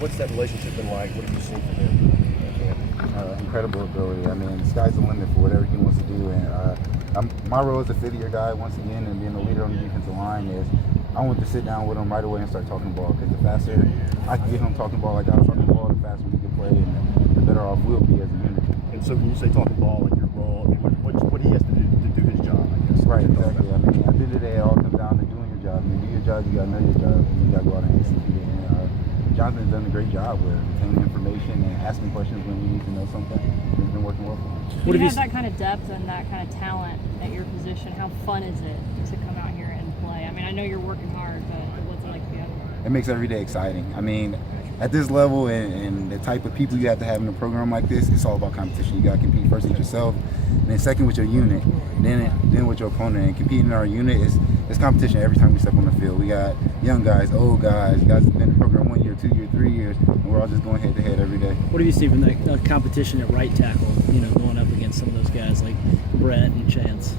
What's that relationship been like? What have you seen from him? Incredible ability. I mean, the sky's the limit for whatever he wants to do. And my role as a fifth-year guy, once again, and being the leader on the defensive line is I want to sit down with him right away and start talking ball. Because the faster I can get him talking ball like I was talking ball, the faster we can play, and the better off we'll be as a unit. And so when you say talking ball, like your role, I mean, what he has to do his job, I guess. Right, exactly. I mean, at the end of the day, it all comes down to doing your job. I mean, do your job, you got to know your job, and you got to go out and execute it. And Jonathan's done a great job with retaining information and asking questions when we need to know something. It's been working well for him. When you have that kind of depth and that kind of talent at your position, how fun is it to come out here and play? I mean, I know you're working hard, but what's it like to be out there? It makes every day exciting. I mean, at this level and the type of people you have to have in a program like this, it's all about competition. You got to compete first with yourself, and then second with your unit, then with your opponent. And competing in our unit is competition every time we step on the field. We got young guys, old guys that's been in the program 1 year, 2 years, 3 years, and we're all just going head to head every day. What do you see from the competition at right tackle, going up against some of those guys like Brett and Chance?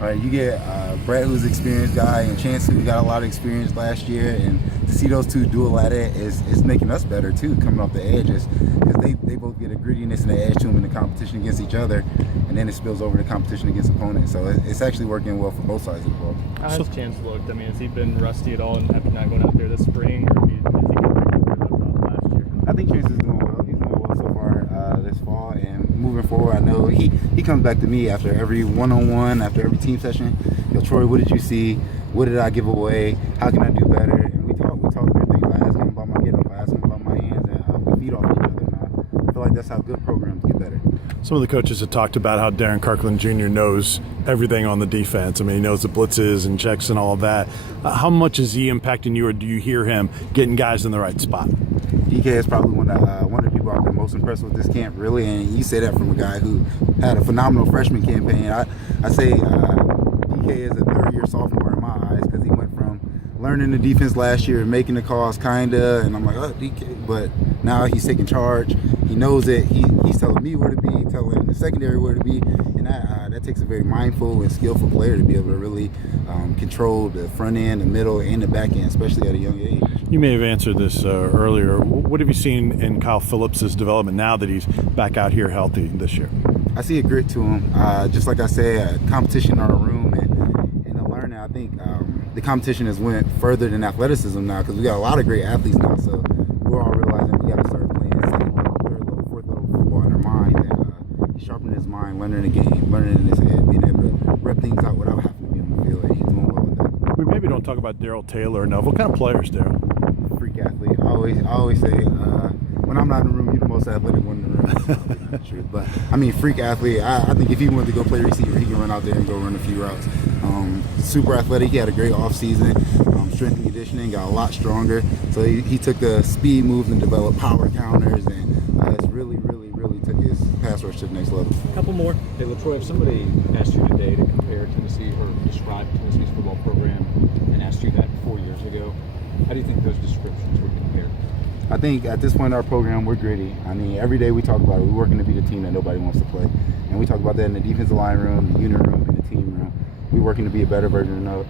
All right, you get Brett, who's an experienced guy, and Chance, who got a lot of experience last year, and to see those two duel at it is making us better too, coming off the edges, because they both get a grittiness and an edge to them in the competition against each other, and then it spills over to competition against opponents. So it's actually working well for both sides of the ball. How has Chance looked? I mean, has he been rusty at all, and have you not going out there this spring, or is he getting last year? I think Chance is doing well. He's doing well so far this fall, and moving forward, I know he comes back to me after every one-on-one, after every team session. LaTroy, what did you see? What did I give away? How can I do better? And we talk through things. I ask him about my get up, I ask him about my hands, and we feed off each other. And I feel like that's how good programs get better. Some of the coaches have talked about how Darren Kirkland Jr. knows everything on the defense. I mean, he knows the blitzes and checks and all of that. How much is he impacting you, or do you hear him getting guys in the right spot? DK is probably one of the people I've been most impressed with this camp, really. And you say that from a guy who had a phenomenal freshman campaign. I say DK is a third-year sophomore in my eyes, because he went from learning the defense last year and making the calls, kinda, and I'm like, oh, DK. But now he's taking charge. He knows it. He's telling me where to be, telling the secondary where to be, and that takes a very mindful and skillful player to be able to really control the front end, the middle, and the back end, especially at a young age. You may have answered this earlier. What have you seen in Kyle Phillips' development now that he's back out here healthy this year? I see a grit to him. Just like I said, competition in our room and the learning. I think the competition has went further than athleticism now, because we got a lot of great athletes now. So we're all realizing we got to start playing second level, third level, fourth level football in our mind. And he's sharpening his mind, learning the game, learning in his head, being able to rep things out without having to be on the field. And he's doing well with that. We maybe don't talk about Daryl Taylor enough. What kind of players, Daryl? Freak athlete. I always say when I'm not in the room, you're the most athletic one in the room. That's probably not true, but I mean, freak athlete. I think if he wanted to go play receiver, he can run out there and go run a few routes. Super athletic. He had a great off season. Strength and conditioning, got a lot stronger. So he took the speed moves and developed power counters, and it's really took his pass rush to the next level. A couple more. Hey, LaTroy, if somebody asked you today to compare Tennessee or describe Tennessee's football program and asked you that 4 years ago, how do you think those descriptions would compare? I think at this point in our program, we're gritty. I mean, every day we talk about it. We're working to be the team that nobody wants to play. And we talk about that in the defensive line room, the unit room, and the team room. We're working to be a better version of